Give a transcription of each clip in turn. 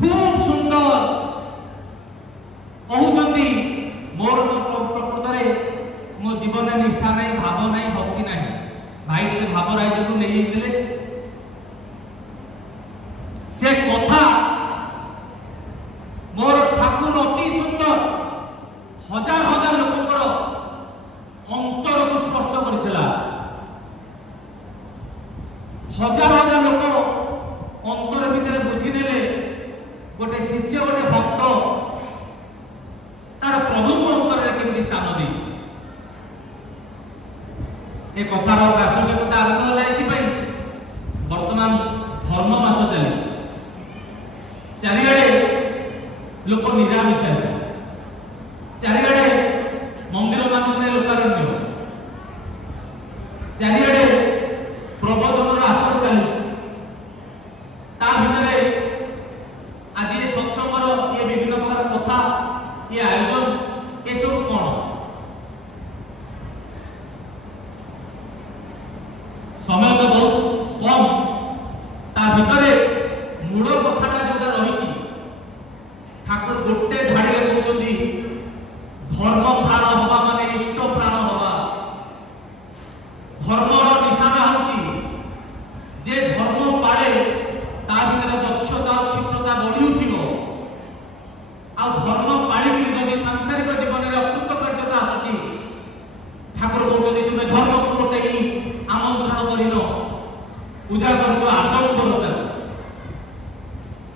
खूब सुंदर कहते मोर तो प्रकृत में मो जीवन में निष्ठा नहीं, भाव नहीं, भक्ति नहीं। भाई टे भाव राज्य को नहीं जाते से कथा मोर ठाकुर अति सुंदर हजार हजार लोकर अंतर को स्पर्श करथिला। हजार हजार लोक अंतर भितर बुझीने गोटे शिष्य गोटे भक्त तार प्रभु अंतर में केमती स्थान देछि। ए कथार प्रासंगिकता आरंभ है वर्तमान धर्म मास चली चारिआडे लोक निरामिष आसे, चारिआडे मंदिर मानक लोकारण्य, चारिआडे प्रबोधन आश्रम चली आज ये सत्संगर ये विभिन्न प्रकार कथा ये आयोजन ये सब कौन समय तो बहुत कम ता भितरे मूल कथाटा जोटा रही ठाकुर गोटे धाड़ी में कहते धर्म प्राण हवा माने इष्ट प्राण हवा। धर्मर निशाना होची जे धर्म पाले ता भितर दक्षता क्षिप्रता बढ़ी उठिबो आ धर्म पाली जदि सांसारिक जीवन में अकृतकार्यता आसुची ठाकुर कहते तुम धर्म को गोटे ही आमंत्रण करिन पूजा कर आदम्बरता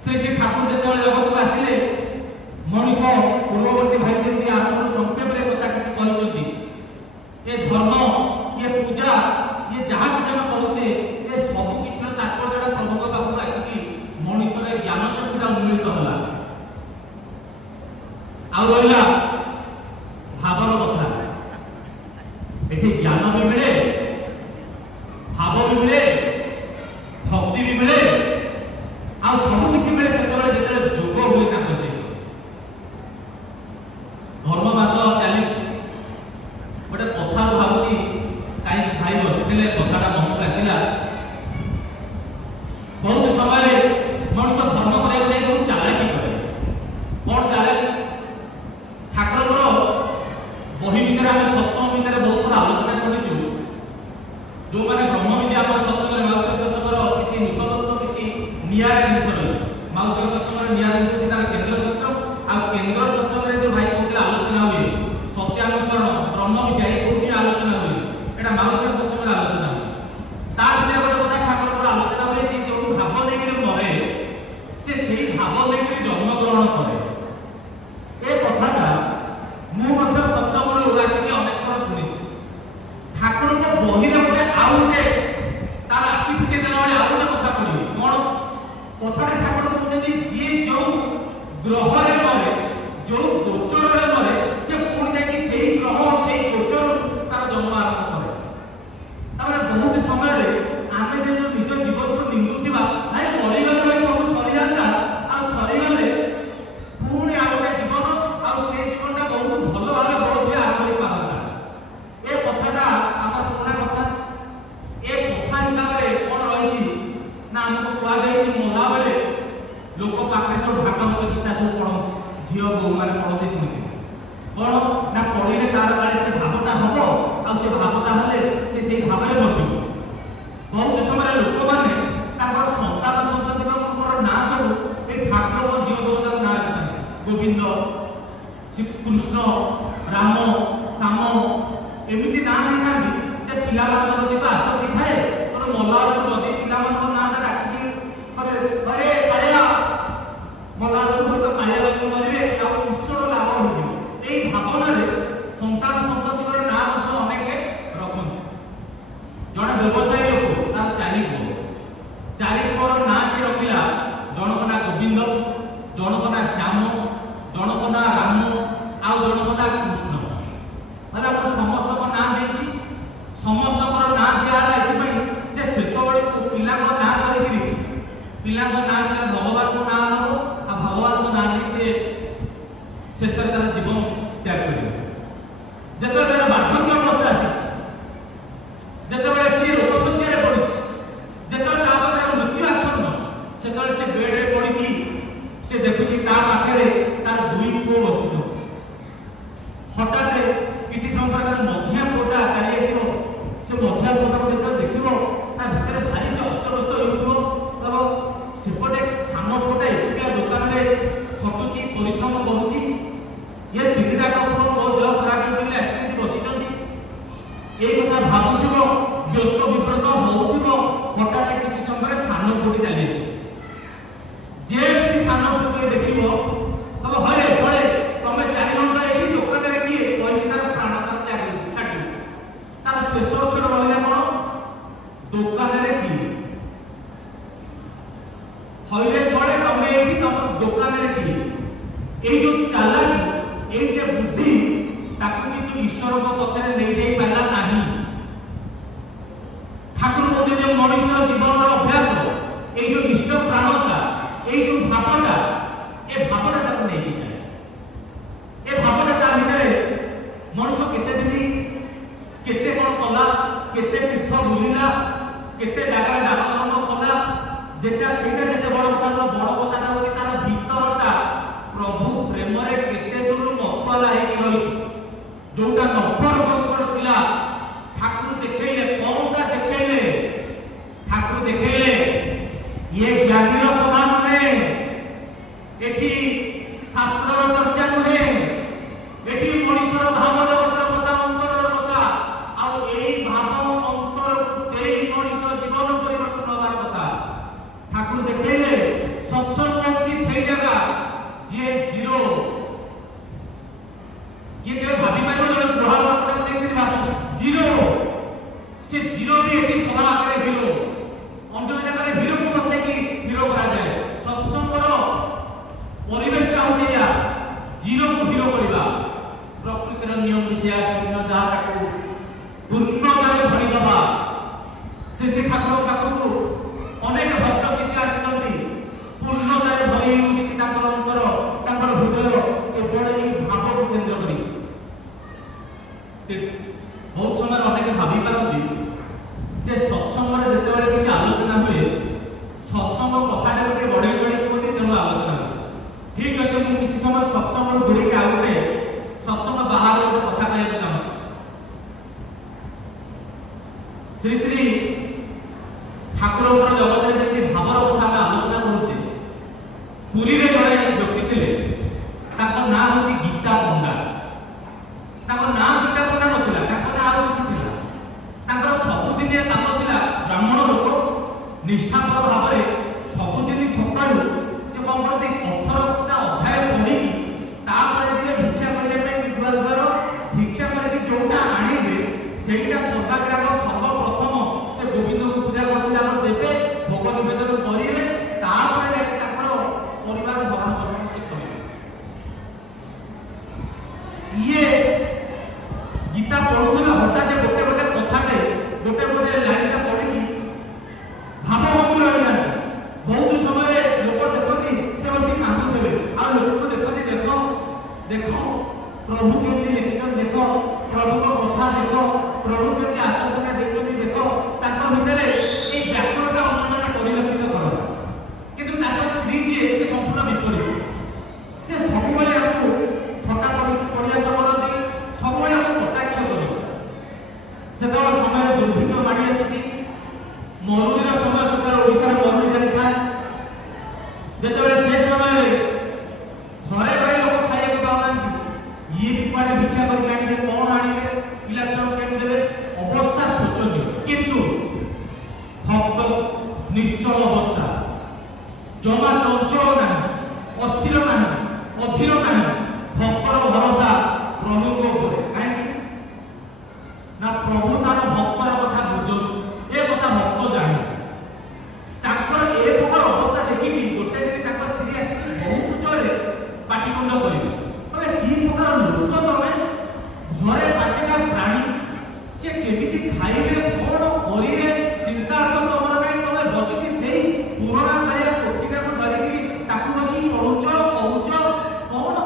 से ठाकुर जो जगत को आसिले मनुष्य पूर्ववर्ती भाई जमी आरंभ संक्षेप कथा किसी कहते ये धर्म ये पूजा ये जहाँ किसी आम कहे ये सब किसी तात्पर्य प्रभु पाखक आसिकी मनुष्य ज्ञान चक्षुटा उन्मिलित होला आ रहा भावर कथा ये ज्ञान भी मिले भाव भी मिले भक्ति भी मिले आ सब किसी मिले जो जोग हुए सहित धर्म मास चली गोटे कथा भावुची कहीं भाई बसी कथाटा मनक आसला बहुत समय मनुष्य धर्म कराया बहुत चालाकी करे कौन चालाकी ठाकुर बही भितर आम सत्संग भितर बहुत थोड़ा आलोचना शुणुचु जो मैंने ब्रह्म विद्या सत्संग माउसी सत्संग किसी निकटत्व किसी निरा जिन रही माउसी सत्संग निरा जिन तार केन्द्र सत्संग आ केन्द्र सत्संग जो भाई कहते आलोचना हुए सत्यानुसरण ब्रह्म विद्या ये बहुत आलोचना हुए यहाँ माउसी सत्संग आलोचना हुए गोटे कथा ठाकुर आलोचना हुए जो भाव नहीं मरे से भाव नहीं जन्म ग्रहण करे। ए कथाटा मुझे सत्संग आसिक अनेक थर शुणी ठाकुर बही गोटे आउ गोटे तार आखि फिटे देला बेले आउ गोटे कथा करेंगे कौन कथा ठाकुर कहते जी जो ग्रह मरे जो गोचर मरे से पुणी जाकि से ग्रह से गोचर तार जन्म आरंभ करे। बहुत समय आम जो निज जीवन को निंदुवा भाई मरीगले भाई सब सरी जाता आ सरीगले पुणी आ गए जीवन आ जीवनटा बहुत भल भाव बहुत आरंभ कर पारता। ए कथाटा आम पुराना कथा ए कथा हिसाब से कौन रही ना आमको कहुई मरा बेले लोक पाखे सब भागवत गीता सब पढ़ते झील बोह मैंने पढ़ते शुणी कौन ना पढ़े तार काले से भावटा हम आ भावटा हेल्ले से भाव में मरज। बहुत समय लोक मैंने संतान संतति ना सब ये ठाकुर दिव देवता ना रखते गोविंद श्री कृष्ण राम श्याम एमती ना नहीं था पिला प्रति तो आसक्ति थाए तो मला जदि पिला ना डाक अरे कालिया मला तो कालिया मरवे ईश्वर लाभ हो भावना संतान संतति ना अनेक रखते जड़े व्यवसायी लोक तार चारि पुअर ना से रखिला जनक ना गोविंद जनक ना श्याम जनक ना राम आउ जनक ना कृष्ण मतलब समस्त ना देछि समस्त ना दिया ये शेष बड़ी पिला ना करी पिला ना भगवान को ना नब आ भगवान को ना नहीं शेष तार जीवन त्याग कर जो बार्धक्य अवस्था आसी जिते सी रोगशଯ୍ୟାରେ पड़ी जिते मृत्यु आच्छन्न से बेड्रे पड़ी से देखुची ता पाखरे तार दुई पुओ बसुथो हठात किछि समय तार मझिया पुओटा चली आसीबो से मझिया पुओटा जेतो देखिबो ता भितर भारी से अस्तव्यस्त होउथो तब सेपटे सानो पुओटा एतिका दुकान रे खटुची परिश्रम करूची ये तिनिटा पुओ मो देह खराब होइले आसीକି बसिचंती एई କଥା भाबुथिबो व्यस्त विब्रत होउथिबो हठात किछि समय सानो पुओटी चली आसी जे सानो पुओ देखिबो तब हरे सळे तमे 4 घंटा एठी दुकान रे किए कोइ तार प्राण तार त्याग छाटी तार शेष अक्षर बोलिला कोन दुकान रे की हरे सळे तमे एठी तम दुकान रे की एई जो चालाकी एई जे बुद्धि ताकू किंतु ईश्वर को पथरे नै देई पाला नाही ठाकुर को जे मनुष्य जीवन रो अभ्यास एई जो इष्ट प्राणता एई जो भावना ए भावना ताकू नै दी जाय ए भावना ता भितरे मनुष्य केते दिन केते कोन कला केते तीर्थ बुलिला केते जागा रे दान धर्म कला जेटा सेटा जेते बड़ कथा होची तार भीतरटा प्रभु प्रेम रे केते दूर मतवाला हे कि रहिछि जोटा नफर गोस्वर थिला ठाकुर देखैले कोनटा देखैले ठाकुर देखैले ये ज्ञानीर सभा नुहे एठी शास्त्रर चर्चा नुहे एठी मनुष्यर भाव जगतर कथा अंतरर कथा आ एई भाव अंतर को देई मनुष्य जीवन परिवर्तन होबार कथा ठाकुर देखैले सत्संग होची सेई जगह जे जीरो ये केवल भाभी पारिबो जे ग्रहण कोटा देखि भाषा जीरो से जीरो भी एठी सभा आगे हिरो अंदर जगह हिरो को बचे कि हिरो करा जाए सत्संगर परिवेशटा हो या जीरो को हिरो करबा प्रकृतिर नियम विषय शून्य जहा ताकू पूर्णता रे भरि दबा से ठाकुर पाखकू अनेक भक्त शिष्य आसिचंती पूर्णता रे भरि होउची ताकर अंतर ताकर हृदय केवल एई भाव को केंद्र करी बहुत समय अनेक भाबी पारती जे सत्संग रे जते बेले किछ आलोचना हुए सत्संग कथाटा के बढै चढी कोति तेनु आलोचना ठीक अछि मु किछ समय सत्संग रो दूरे के आगुटे सत्संग बाहर रो कथा कहय चाहू श्री श्री ठाकुर जगत रे जेति भावर कथा हम आलोचना करूचे पुरी रे जड़े व्यक्ति थिले ताको ना होची गीता पंडा ताको ना गीता पंडा नथिला ताको ना आउ किछि थिला ताकर सबुदिने काम थिला ब्राह्मण लोक निष्ठापर भाव रे सबुदिन सकाळु से कोन करते 18टा अध्याय पढी ता पर जे भिक्षा करिया पे दुआर दुआर भिक्षा करके जोटा आनिबे सेटा सौभाग्यक सर्वप्रथम से गोविंद को पूजा करते जानो देबे भोग निवेदन करिवे ता पर ताकर परिवार भरण पोषण से करिवे ये गीता पढुथला हठात गोटे गोटे कथाटे गोटे गोटे लाइनटा पढी भाव मंदिर रहला बहुत समय लोक देखती से बसी कांदुथबे आ लोक को देखती देखो देखो प्रभु केमती लिखितन देखो प्रभु को कथा देखो प्रभु केमती आश्वासन देचती देखो ताको भितरे ए व्याकुलता अनुमान परिलक्षित करो किंतु ताको स्त्री जे से संपूर्ण विपरीत से सबुबले आपको थटा परियास करती सबुबले आपको कटाक्ष करो से तो समय दुर्भिक्ष माड़ी आसी मरुदीर समय सुपर ओडिसा मरुदी जानी था जेतबे से समय घरे घरे लोक खाइए पाउनांती ये भी कुआडे भिक्षा करि आनिबे कोन आनिबे पिला छौ केम देबे अवस्था सोचनी किंतु भक्त निश्चल अवस्था जमा चंचल नहीं अस्थिर नहीं अधीर नहीं भक्तर भरोसा प्रभु को ऊपर काहे ना प्रभु तार भक्तर कथा बुझो ए कथा भक्त जाने ताकर ए प्रकार अवस्था देखिबी गोटे दिन ताकर स्त्री आसी बहुत जोरे पाटिकुंड करिवे तबे की प्रकार लोक तमे घरे पाचेटा प्राणी से केमिति खाइबे कोन करिवे चिंता तो तमर नै तमे बसिकी सेही पुराना खाया कोठीटा को धरिकी ताकू बसी पढुच कहूच कोन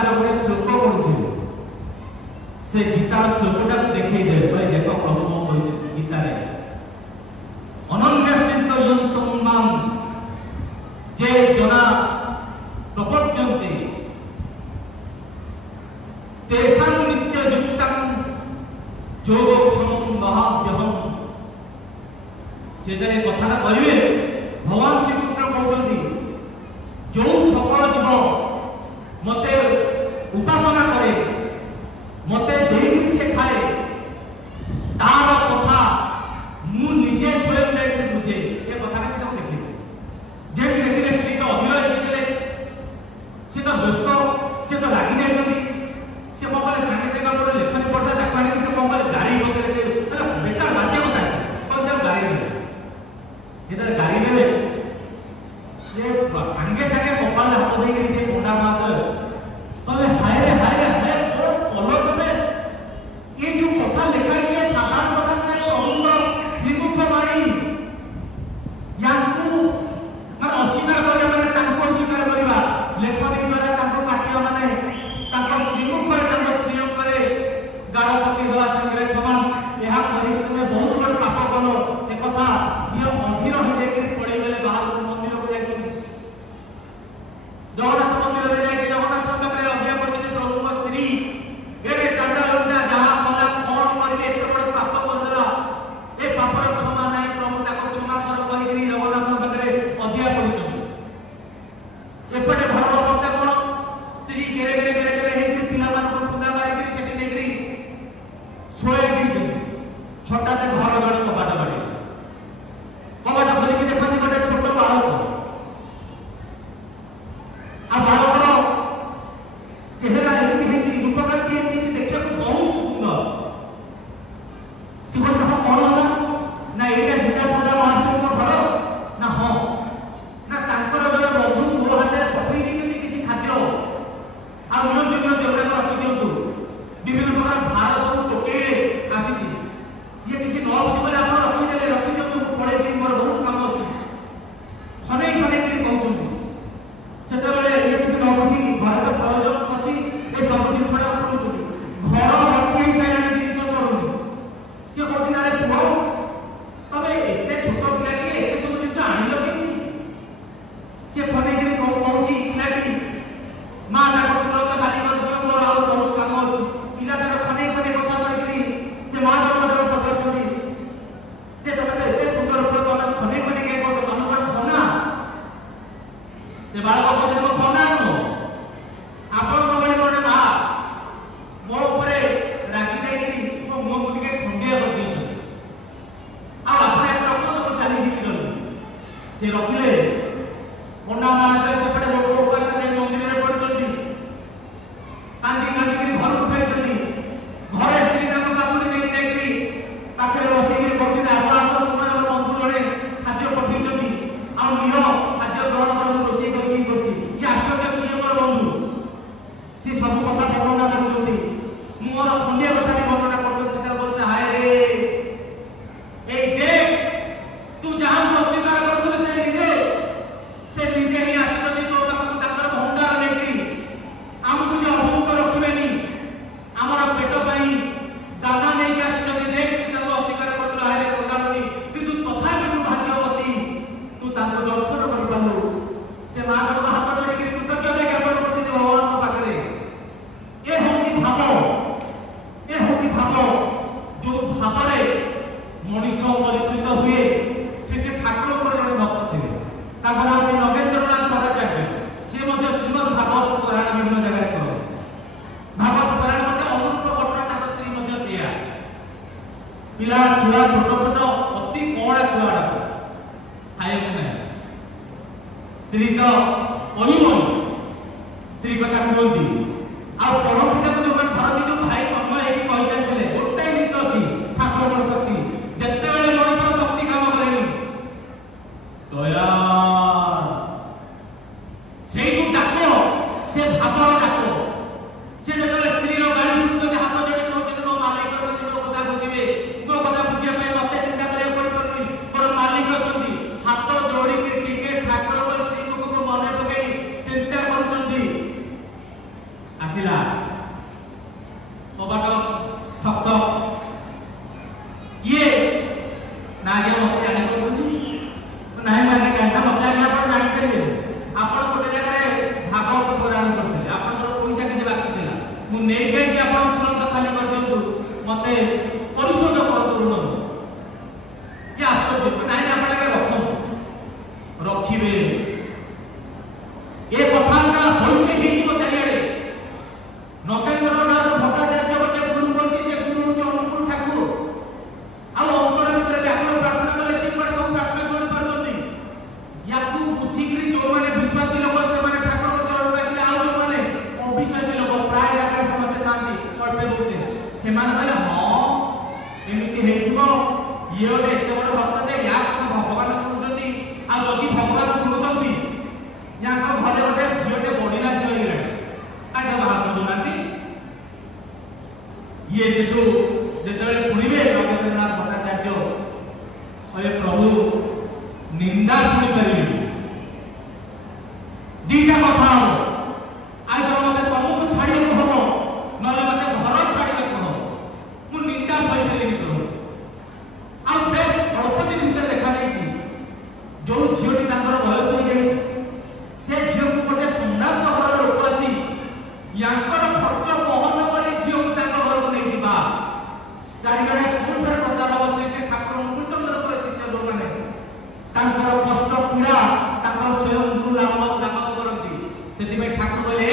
गीतार गोटे श्लोक पढ़ुथिले से गीतार श्लोकटा को देखै दे भाई देखो प्रभु को कहै गीता रे अनन्यश्चित्त यन्तम माम जे जना प्रपद्यन्ते तेषां नित्ययुक्तं योगक्षमं महाभ्यहम् से कथाटा कहबे भगवान श्री कृष्ण कहते जो सकल जीव मते उपासना करे मते देही से खाए तार कथा मु निजे स्वयं नहीं बुझे ये कथा से तो देखले जे देखले स्त्री तो अधीर हेले से तो व्यस्त से तो लागी जाइछथि से मोबाइल संगे संगे पड़े लेखनी पड़ता देखवानी से मोबाइल गाड़ी बदले से मतलब बेकार बाजे होता है पर जब गाड़ी ये गाड़ी ले ये संगे संगे मोबाइल हाथ दे के दे कोंडा मास तबे हाय कोन कोलो तबे ये जो कथा लिखाई है साधारण कथा नहीं अमूल्य श्रीमुख वाणी याकू मन अस्वीकार करे माने तांको अस्वीकार करबा लेखनी द्वारा तांको काटिया माने तांको श्रीमुख रे तांको श्रीमुख करे गाळ पके देवा संगे समान यहा करी तुमे बहुत बड़ पाप कलो ए कथा ये अधीर हो जाके पड़े गले बाहर मंदिर को जाई जगन्नाथ मंदिर में जाके जगन्नाथ पाखरे अधिया पड़ती प्रभु को स्त्री एरे चांडा लुंडा जहां कला कोन करके एते बड़ पाप कर देला ए पापर क्षमा नाही प्रभु ताको क्षमा कर कहि करी जगन्नाथ पाखरे अधिया पड़छ एपटे घर अवस्था कोन स्त्री गेरे हे जे पिला मान को खुदा मारी करी सेठी नेकरी सोए दी हठात घर जण कबाट बाड़ी कबाट खोली के देखନ୍ତି गोटे छोट बालक आ बालकर चेहरा एमती है रूपकांति एमती देखा बहुत सुंदर से बोलते हम कौन होला ना एटा गीता पूजा महाशय को घर ना हाँ ना तांकर जड़े बंधु मोर हाथ पठेई देछथि किछि खाद्य आ नियम देवरा रखि दियंतु विभिन्न प्रकार भार सब टोकेरे आसीछि ये किछि न बुझि बोले आपण रखि दियंतु पड़े कि मोर बहुत काम अछि खने खने कि कहउछथि सेते बेले ये किछि न बुझि घर तो प्रयोजन अछि ए सब दिन छोड़ा करूछथि घर रखि साइलानी जिनिस करूनी से कोटिनारे पुओ तबे एते छोट पिलाटी एते सब जिनिस आनिलो केनी से खने कि कहउछि पिलाटी मां ताको तुरंत खाली कर दियो मोर और बहुत काम अछि पिलाटार खने खने कथा सहिकरी से मां जन्म पचारछथि जे तमे एते सुंदर रूप कला खने खने के को तमे कोन खना से बालक को जब खना नो आपण को बड़ी बड़े मां मो ऊपर रागी जाई मो मुंह को टिके खंडिया कर दी छ आ आपण एक रखो तो चली जी से रखिले कोंडा मास सेपटे लोक उपास से मंदिर रे पड़चंती कांदी कांदी के घर को फेरचंती घरे स्त्री ताको पाछुरी नै जाईकरी पाखरे बसई के कहती आस आस तुम्हारे बंधु जड़े खाद्य पठेइचंती आ निह खाद्य ग्रहण कर रोषेई करके करछि ये आश्चर्य किए मोर बंधु से सब कथा वर्णना करछंती मोर खंडिया कथा भी वर्णना करछंती सेटा बोलते हाय रे ए देख तू जहां अस्वीकार करथले से निजे ही आसतती तो पाखु ताकर भंडार नेकरी हमकु जे अभंग रखिबेनी हमर पेट पई दाना नै के आसतती देख ताको अस्वीकार करथले हाय रे भंडारनी किंतु तथापि तू भाग्यवती तू ताको दर्शन करि पालु से मां को हाथ जोड़ी के कृतज्ञता ज्ञापन करथि भगवान को पाखरे ए होती भाव जो भावरे मनीष परिकृत हुए से ठाकुर पर जड़े भक्त थे ताको नाम नगेंद्रनाथ भट्टाचार्य से मध्य श्रीमद् भागवत पुराण विभिन्न जगह करो भागवत पुराण मध्य अनुरूप घटना ताको स्त्री मध्य सेया पिला छुआ छोट छोट अति कोड़ा छुआडा खाए को नहीं स्त्री तो कहबो स्त्री कथा कहती आ परम पिता को जो धरती जो भाई तन्मय है कि कहि जायतिले गोटे जिंस अछि ठाकुर शक्ति जत्ते बेले मनुष्य शक्ति काम करेनी दया से जो डाको से भावर डाको से जब स्त्री रो गाड़ी सुनते हाथ जोड़ी कहते मो मालिक कहते मो कथा बुझिबे मो कथा बुझिया पे मते चिंता करे पड़ी पड़नी पर मालिक अछंती हाथ जोड़ी के टिके ठाकुर को श्री मुख को मने पकई चिंता करछंती आसी ए कथाटा होइछे हेजिबो चारिआडे नगेन्द्रनाथ भट्टाचार्य गोटे गुरु करछि से गुरु होछि अनुकूल ठाकुर आ अंतर भितर व्याकुल प्रार्थना कले से पर सब प्रार्थना सुनि परछन्ती याकू बुझिकरी जो माने विश्वासी लोक से माने ठाकुर को चरण आसिले आ जो माने अविश्वासी लोक प्राय जागा समते तांती अल्पे बोलते से मान कहले हां एमिति हेजिबो ये ओटे एते बड़ भक्त जे या भगवान सुनछन्ती आ जदि भगवान सुनछन्ती या घरे गोटे झीटे बढ़िला झील होगा आगे बाहर दौनाती ये से जो जिते शुणे नगेन्द्रनाथ भट्टाचार्य अरे प्रभु निंदा शुणी पारे दीटा कथा हम आज मत तुमको छाड़ा हम ना मत घर छाड़ा कह मु निंदा सही प्रभु आ बेस अल्प दिन भर देखा जो झीटी बयस हो जाए से झील को गोटे सम्राट घर लोक आसी याकर खर्च बहन कर झील को घर को नहीं जा चारिड़े पुणी थे प्रचार हम से ठाकुर अनुकूलचंद्र शिष्य जो मैंने कष्ट पीड़ा स्वयं गुरु लाघव करती से ठाकुर कहले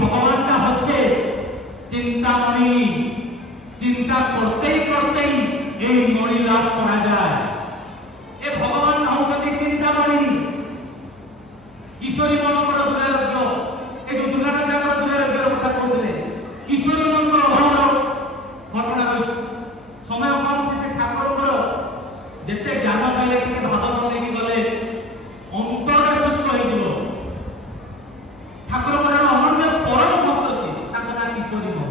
भगवान हे चिंतामणि चिंता करते करते मणि लाभ करा जाए ए भगवान होती चिंतामणि किशोरी मनकर दुरारोग्य ए जो दुर्गाटाकर दुरारोग्यर कथा कहते किशोरी मनकर अभाव घटना समय कम से ठाकुर जिते ज्ञान पाइले कि भागवत लेकिन गले अंतरटा शुष्क हो ठाकुर अनन्य परम भक्त सी ना किशोरी मन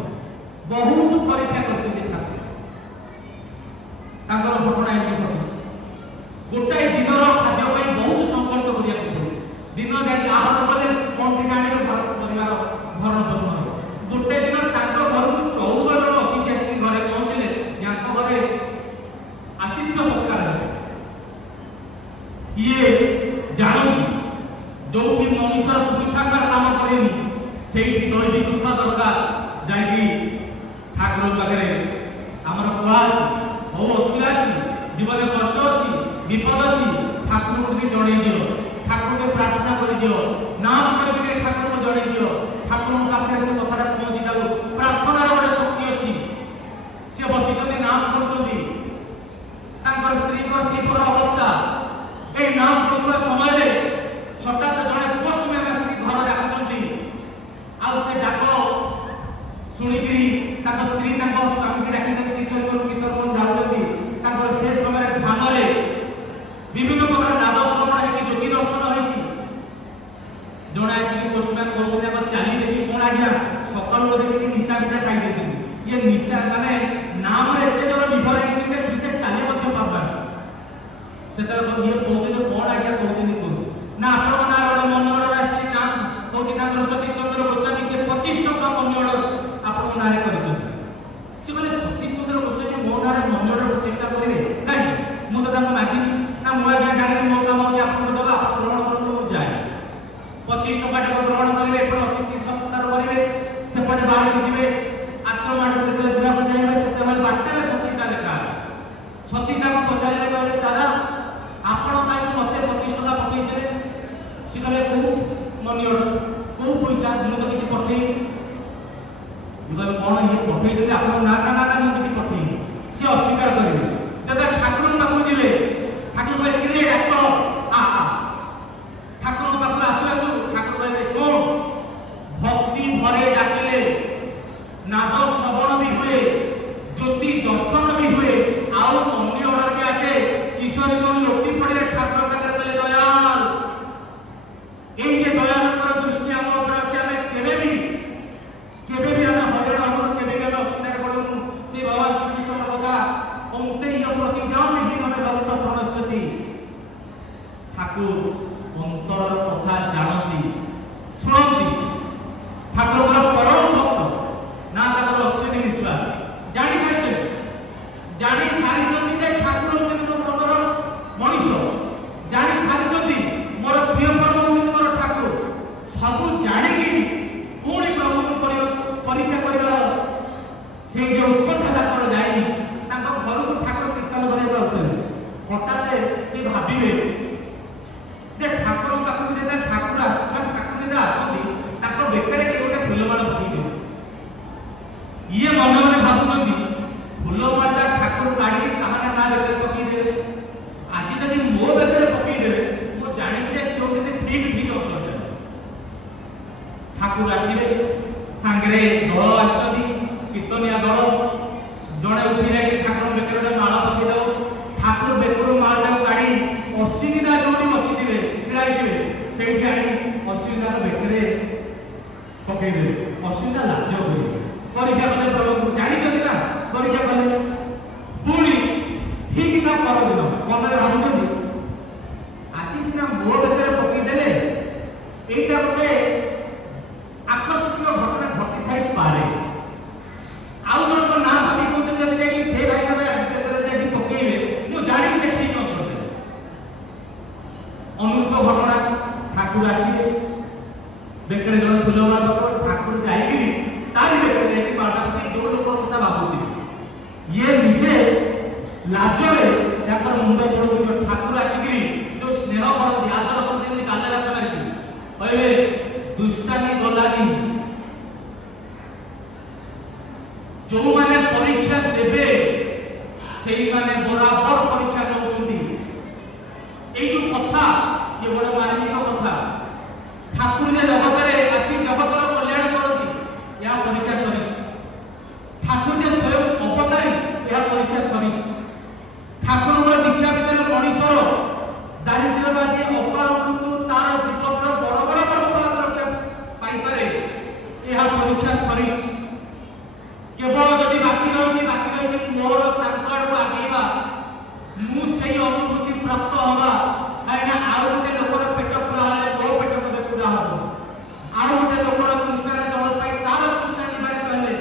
बहुत परीक्षा कर ठाकुर घटना एमती घटी गोटाए दिन खाद्य बहुत संघर्ष करा दिन जाए आहत कले कौन टी आने परिवार भरण पोषण गोटे दिन घर को 14 जन अतिथि आसिक घरे पहुंचले घरे आतिथ्य सत्कार ये जानती जो कि मनुष्य पुरुषाकार काम करेनि से दैविक कृपा दरकार जाकि ठाकुर पाखे आमर कुआ बहु असुविधा अच्छी जीवन कष्ट अच्छी विपद अच्छी ठाकुर को जन दियो ठाकुर को प्रार्थना कर दियो नाम करके ठाकुर को जन दियो ठाकुर पाखे से कथा पहुंची जाऊ प्रार्थना गोटे शक्ति अच्छी सी बसी नाम कर स्त्री अवस्था ये नाम कर समय हठात जड़े पोस्टमैन आसिक घर डाकुंट आउ डाक शुणिकी स्त्री स्वामी की डाक किशोर जाऊँगी से समय ध्यान विभिन्न प्रकार नाद श्रवण है ज्योति दर्शन होती जड़े आसिक पोस्टमैन कर चली देखी कौन आज्ञा सकाल देखिए निशा मिशा खाई ये निशा माने नाम एत जोर विभर से चले पाबा से ये कहते कौन आज्ञा कहते ना आपण ना गोटे मनी अर्डर आसी ना कहते सतीश चंद्र गोस्वामी से 25 टका मनी अर्डर आपण ना कहते सतीश चंद्र गोस्वामी मो ना मनी अर्डर चेष्टा करेंगे कहीं मुझे मागिनी ना मुझे जानी मो कम हो दबा आप ग्रहण करूँ मुझे जाए 25 टका ग्रहण करेंगे अतिथि सत्कार करेंगे सेपटे बाहर को जी आश्रम आड़े जावाक चाहिए से बार्ता सतीशा लेखा सतीशा को पचारे कहले दादा आपण कहीं मत 25 टका पकईले सी कहे कौ मनी अर्डर कौ पैसा मुझे तो किसी पठेनी कौन ये पठे आप ना मुझे पठेनी सी अस्वीकार करेंगे जब ठाकुर पाक जी ठाकुर कहे डाक ठाकुर पाक आसु आसु ठाकुर कहते शुण भक्ति भरे डाकिले नाद श्रवण भी हुए ज्योति दर्शन भी हुए आउ मनी अर्डर भी आसे किशोरी को लोटी पड़े ठाकुर पाखे कहले दयाल ये दयाल दृष्टि आम अच्छे आम केवे भी आम हरण हम केवे असुविधा पड़ू से भगवान श्रीकृष्ण कथा अंते ଠାକୁର ଆସିବେ ସାଙ୍ଗରେ ଦଳ ଆସିଛନ୍ତି କୀର୍ତ୍ତନିଆ ଦଳ ଜଣେ ଉଠି ଯାଇକି ଠାକୁର ବେକରେ ଗୋଟେ ମାଳ ପକେଇଦେବ ଠାକୁର ବେକରୁ ମାଳଟାକୁ କାଢି ଅଶ୍ୱିନୀନା ଯୋଉଠି ବସିଥିବେ ଛିଡ଼ା ହେଇଥିବେ ସେଇଠି ଆଣି ଅଶ୍ୱିନୀନାର ବେକରେ ପକେଇଦେବେ ଅଶ୍ୱିନୀନା ଲାଜ କରିବେ ପରୀକ୍ଷା କଲେ ପ୍ରଭୁ ଜାଣିଛନ୍ତି ନା ପରୀକ୍ଷା କଲେ ପୁଣି ଠିକ ତା ପରଦିନ ମନରେ ଭାବୁଛନ୍ତି ଆଜି ସିନା ମୋ ବେକରେ ପକେଇଦେଲେ ଏଇଟା ଗୋଟେ ଆକସ୍ମିକ ଘଟଣା ଘଟିଥାଇପାରେ ଆଉ ଜଣଙ୍କ ନାଁ ଭାବି କହୁଛନ୍ତି ଯଦି ଯାଇକି ସେ ଭାଇଙ୍କ ବେକରେ ଯାଇକି ପକେଇବେ ମୁଁ ଜାଣିବି ସେ ଠିକ କରିଦେବେ ଅନୁରୂପ ଘଟଣା ଠାକୁର ଆସିବେ ବେକରେ ଜଣେ ଫୁଲମାଳ ପକେଇବେ ଠାକୁର ଯାଇକିରି ତାରି ବେକରେ ଯାଇକି ମାଳଟା ପକେଇ ଯୋଉ ଲୋକର କଥା ଭାବୁଥିବେ ଇଏ ନିଜେ ଲାଜରେ ତାଙ୍କର ମୁଣ୍ଡ ତଳକୁ ଯିବ ଠାକୁର ଆସିକିରି ଯୋଉ ସ୍ନେହ କରନ୍ତି ଆଦର କରନ୍ତି ଏମିତି ଗାଲେ ହାତ ମାରିକି କହିବେ ଦୁଷ୍ଟାମି ଗଲାନି ଯୋଉମାନେ ପରୀକ୍ଷା ଦେବେ ସେଇମାନେ ବରାବର ପରୀକ୍ଷା ନେଉଛନ୍ତି ଏଇ ଯୋଉ କଥା ଇଏ ବଡ଼ ମାର୍ମିକ କଥା ଠାକୁର ଯେ ଜଗତରେ ଆସି ଜଗତର କଲ୍ୟାଣ କରନ୍ତି ଏହା ପରୀକ୍ଷା ସରିଛି ଠାକୁର ଯେ ସ୍ୱୟଂ ଅବତାରୀ ଏହା ପରୀକ୍ଷା ସରିଛି ଠାକୁରଙ୍କର ଦୀକ୍ଷା ଭିତରେ ମଣିଷର ଦାରିଦ୍ର୍ୟବାଦୀ ଅକାଳ ମୃତ୍ୟୁ ତାର ଜୀବନର ବଡ଼ ବଡ଼ ପର୍ବତ ପାଇପାରେ ଏହା ପରୀକ୍ଷା ସରିଛି କେବଳ ଯଦି ବାକି ରହିଛି ମୋର ତାଙ୍କ ଆଡ଼କୁ ଆଗେଇବା ମୁଁ ସେଇ ଅନୁଭୂତି ପ୍ରାପ୍ତ ହବା କାହିଁକିନା ଆଉ ଗୋଟେ ଲୋକର ପେଟ ପୁରା ହେଲେ ମୋ ପେଟ କେବେ ପୁରା ହବ ଆଉ ଗୋଟେ ଲୋକର ତୃଷ୍ଣାରେ ଜଳ ପାଇ ତାର ତୃଷ୍ଣା ନିବାରିତ ହେଲେ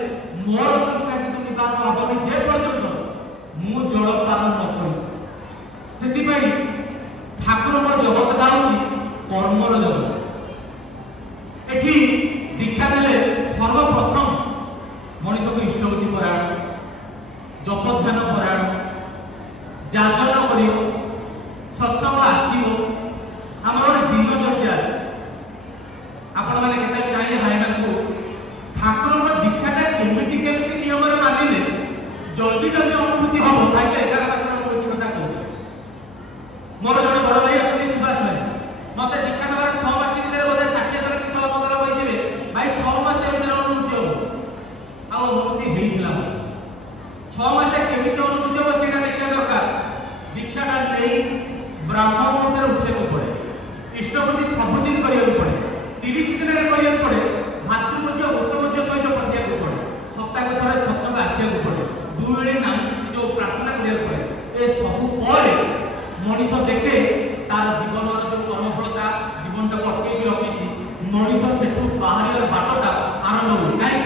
ମୋର ତୃଷ୍ଣା କିନ୍ତୁ ନିବାରଣ ହବନି ଯେ ପର୍ଯ୍ୟନ୍ତ ମୁଁ ଜଳ ପାନ ନ କରିଛି ସେଥିପାଇଁ ଠାକୁରଙ୍କ ଜଗତଟା ହେଉଛି କର୍ମର ଜଗତ ଏଠି ଦୀକ୍ଷା ଦେଲେ ସର୍ବପ୍ରଥମ ମଣିଷକୁ ଇଷ୍ଟବତୀ ପରାୟଣ ଜପ ଧ୍ୟାନ ପରାୟଣ ଯାଜନ କରିବ ସତ୍ସଙ୍ଗ ଆସିବ ଆମର ଗୋଟେ ଦିନଚର୍ଯ୍ୟା ଆପଣମାନେ କେତେବେଳେ ଚାହିଁଲେ ଭାଇମାନଙ୍କୁ ଠାକୁରଙ୍କ ଦୀକ୍ଷାଟା କେମିତି ନିୟମରେ ମାନିଲେ ଜଲ୍ଦି ଅନୁଭୂତି ହବ ଭାଇ ତ 11 ମାସର ଅନୁଭୂତି କଥା କହୁଛି ମୋର ଜଣେ ବଡ଼ ଭାଇ ଅଛନ୍ତି ସୁଭାଷ ଭାଇ ମତେ ଦୀକ୍ଷା ନେବାର 6 ମାସ ଭିତରେ ବୋଧେ 60 ଥର କି 600 ଥର କହିଥିବେ ଭାଇ 6 ମାସ ଭିତରେ ଅନୁଭୂତି ହବ ଆଉ ଅନୁଭୂତି ହେଇଥିଲା 6 ମାସ କେମିତି ଅନୁଭୂତି ହବ ସେଇଟା ଦେଖିବା ଦରକାର ଦୀକ୍ଷାଟା ନେଇ ବ୍ରାହ୍ମଣ ମୁହୂର୍ତ୍ତରେ ଉଠିବାକୁ ପଡ଼େ ଇଷ୍ଟବତୀ ସବୁଦିନ କରିବାକୁ ପଡ଼େ 30 ଦିନରେ କରିବାକୁ ପଡ଼େ ଭାତୃଭୋଜ ଭୂତଭୋଜ ସହିତ ପଠେଇବାକୁ ପଡ଼େ ସପ୍ତାହକୁ ଥରେ ସତ୍ସଙ୍ଗ ଆସିବାକୁ ପଡ଼େ ଦୁଇବେଳେ ନାମ ଯୋଉ ପ୍ରାର୍ଥନା କରିବାକୁ ପଡ଼େ ଏ ସବୁ ପରେ ମଣିଷ ଦେଖେ ତାର ଜୀବନର ଯୋଉ କର୍ମଫଳତା ଜୀବନଟାକୁ ଅଟକେଇକି ରଖିଛି ମଣିଷ ସେଠୁ ବାହାରିବାର ବାଟଟା ଆରମ୍ଭ ହୁଏ କାହିଁକି